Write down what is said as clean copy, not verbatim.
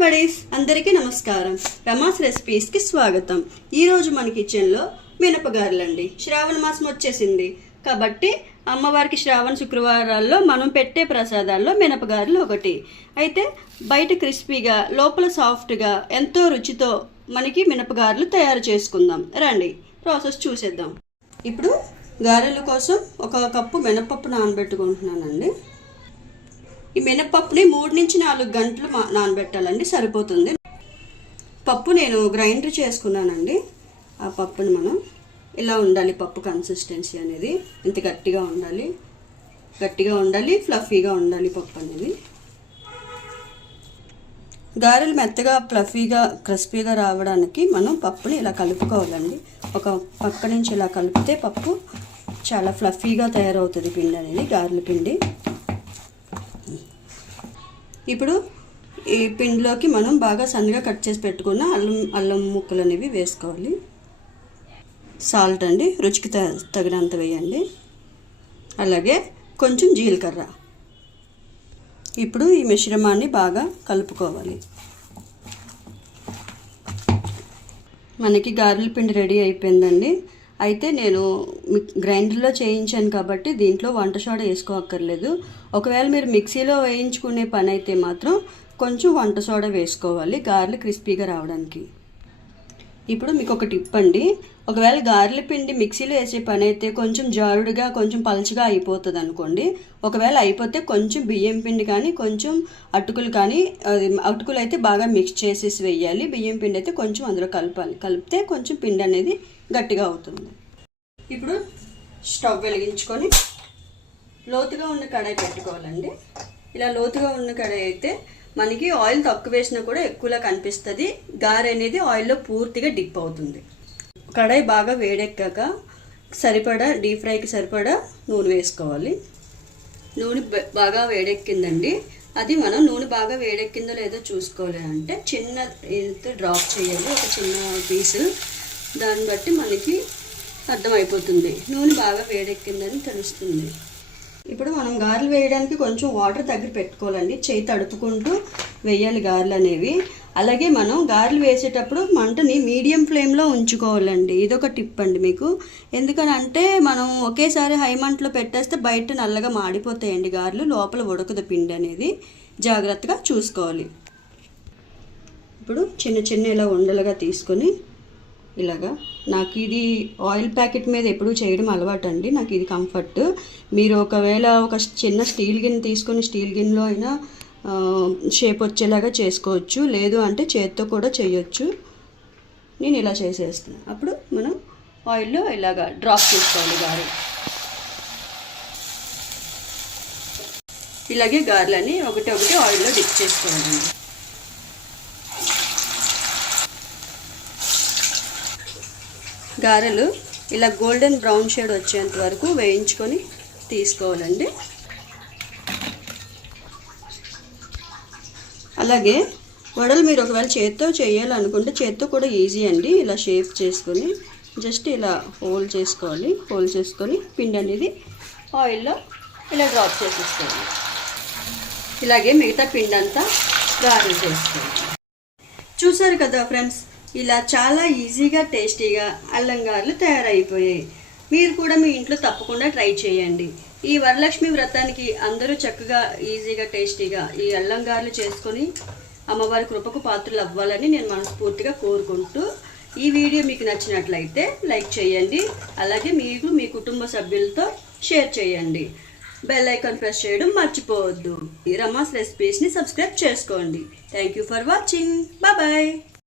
Buddies అందరికీ నమస్కారం. Rama's recipes కి స్వాగతం. ఈ రోజు మన కిచెన్ లో మినపగారెలండి. శ్రావణ మాసం వచ్చేసింది కాబట్టి అమ్మవారికి శ్రావణ శుక్రవారాల్లో మనం పెట్టే ప్రసాదాల్లో మినపగారెలు ఒకటి. అయితే బయట క్రిస్పీగా లోపల సాఫ్ట్గా ఎంతో రుచితో మనకి మినపగారెలు తయారు చేసుకుందాం. రండి ప్రాసెస్ చూసేద్దాం. ఇప్పుడు గారెల కోసం 1 కప్పు మినపప్పు నానబెట్టుకుంటున్నానండి. ఈ మినపప్పుని 3 నుంచి 4 గంటలు నానబెట్టాలండి, సరిపోతుంది. పప్పు నేను గ్రైండర్ చేసుకున్నానండి. ఆ పప్పుని మనం ఇలా ఉండాలి, పప్పు కన్సిస్టెన్సీ అనేది ఇంత గట్టిగా ఉండాలి, ఫ్లఫీగా ఉండాలి పప్పు అనేది. గారెలు మెత్తగా ఫ్లఫీగా క్రిస్పీగా రావడానికి మనం పప్పుని ఇలా కలుపుకోవాలండి. ఒక పక్క నుంచి ఇలా కలిపితే పప్పు చాలా ఫ్లఫీగా తయారవుతుంది పిండి అనేది, గారెల పిండి. ఇప్పుడు ఈ పిండిలోకి మనం బాగా సన్నగా కట్ చేసి పెట్టుకున్న అల్లం ముక్కలు అనేవి వేసుకోవాలి. సాల్ట్ అండి, రుచికి తగినంత వేయండి. అలాగే కొంచెం జీలకర్ర. ఇప్పుడు ఈ మిశ్రమాన్ని బాగా కలుపుకోవాలి. మనకి గారెల పిండి రెడీ అయిపోయిందండి. అయితే నేను గ్రైండర్లో చేయించాను కాబట్టి దీంట్లో వంట సోడా వేసుకోక్కర్లేదు. ఒకవేళ మీరు మిక్సీలో వేయించుకునే పని అయితే మాత్రం కొంచెం వంట సోడా వేసుకోవాలి గారెలు క్రిస్పీగా రావడానికి. ఇప్పుడు మీకు ఒక టిప్ అండి, ఒకవేళ గారెల పిండి మిక్సీలో వేసే పని అయితే కొంచెం జారుడుగా కొంచెం పలుచగా అయిపోతుంది అనుకోండి. ఒకవేళ అయిపోతే కొంచెం బియ్యం పిండి కానీ కొంచెం అటుకులు కానీ, అటుకులు అయితే బాగా మిక్స్ చేసేసి వేయాలి, బియ్యం పిండి అయితే కొంచెం అందులో కలపాలి. కలిపితే కొంచెం పిండి అనేది గట్టిగా అవుతుంది. ఇప్పుడు స్టవ్ వెలిగించుకొని లోతుగా ఉన్న కడాయి పెట్టుకోవాలండి. ఇలా లోతుగా ఉన్న కడాయి అయితే మనకి ఆయిల్ తక్కువ వేసినా కూడా ఎక్కువలా కనిపిస్తుంది, గారె అనేది ఆయిల్లో పూర్తిగా డిప్ అవుతుంది. కడాయి బాగా వేడెక్కాక సరిపడా డీప్ ఫ్రైకి సరిపడా నూనె వేసుకోవాలి. నూనె బాగా వేడెక్కిందండి. అది మనం నూనె బాగా వేడెక్కిందో లేదో చూసుకోవాలి అంటే చిన్న డ్రాప్ చేయాలి, ఒక చిన్న పీసు. దాన్ని బట్టి మనకి అర్థమైపోతుంది నూనె బాగా వేడెక్కిందని తెలుస్తుంది. ఇప్పుడు మనం గారెలు వేయడానికి కొంచెం వాటర్ దగ్గర పెట్టుకోవాలండి, చేయి తడుపుకుంటూ వేయాలి గారెలు అనేవి. అలాగే మనం గారెలు వేసేటప్పుడు మంటని మీడియం ఫ్లేమ్లో ఉంచుకోవాలండి. ఇదొక టిప్ అండి మీకు. ఎందుకనంటే మనం ఒకేసారి హై మంటలో పెట్టేస్తే బయట నల్లగా మాడిపోతాయండి గారెలు, లోపల ఉడకదు పిండి అనేది. జాగ్రత్తగా చూసుకోవాలి. ఇప్పుడు చిన్న ఇలా ఉండలుగా తీసుకొని ఇలాగా, నాకు ఇది ఆయిల్ ప్యాకెట్ మీద ఎప్పుడూ చేయడం అలవాటు అండి, నాకు ఇది కంఫర్ట్. మీరు ఒకవేళ ఒక చిన్న స్టీల్ గిన్నె తీసుకొని స్టీల్ గిన్నెలో అయినా షేప్ వచ్చేలాగా చేసుకోవచ్చు, లేదు అంటే చేత్తో కూడా చేయొచ్చు. నేను ఇలా చేసేస్తున్నాను. అప్పుడు మనం ఆయిల్లో ఇలాగా డ్రాప్ చేసుకోవాలి గారె. ఇలాగే గారెలని ఒకటి ఆయిల్లో డిప్ చేసుకోవాలండి. గారెలు ఇలా గోల్డెన్ బ్రౌన్ షేడ్ వచ్చేంత వరకు వేయించుకొని తీసుకోవాలండి. అలాగే వడలు మీరు ఒకవేళ చేత్తో చేయాలనుకుంటే చేత్తో కూడా ఈజీ అండి. ఇలా షేప్ చేసుకొని జస్ట్ ఇలా హోల్ చేసుకోవాలి. హోల్ చేసుకొని పిండి అనేది ఆయిల్లో ఇలా డ్రాప్ చేసేసుకోవాలి. ఇలాగే మిగతా పిండి అంతా గారెలు చేసుకోవాలి. చూసారు కదా ఫ్రెండ్స్, ఇలా చాలా ఈజీగా టేస్టీగా అల్లం గారెలు తయారైపోయాయి. మీరు కూడా మీ ఇంట్లో తప్పకుండా ట్రై చేయండి. ఈ వరలక్ష్మి వ్రతానికి అందరూ చక్కగా ఈజీగా టేస్టీగా ఈ అల్లం గారెలు చేసుకొని అమ్మవారి కృపకు పాత్రలు అవ్వాలని నేను మనస్ఫూర్తిగా కోరుకుంటూ, ఈ వీడియో మీకు నచ్చినట్లయితే లైక్ చేయండి. అలాగే మీరు మీ కుటుంబ సభ్యులతో షేర్ చేయండి. బెల్ ఐకాన్ ప్రెస్ చేయడం మర్చిపోవద్దు. ఈ రమాస్ రెసిపీస్ని సబ్స్క్రైబ్ చేసుకోండి. Thank you for watching. Bye.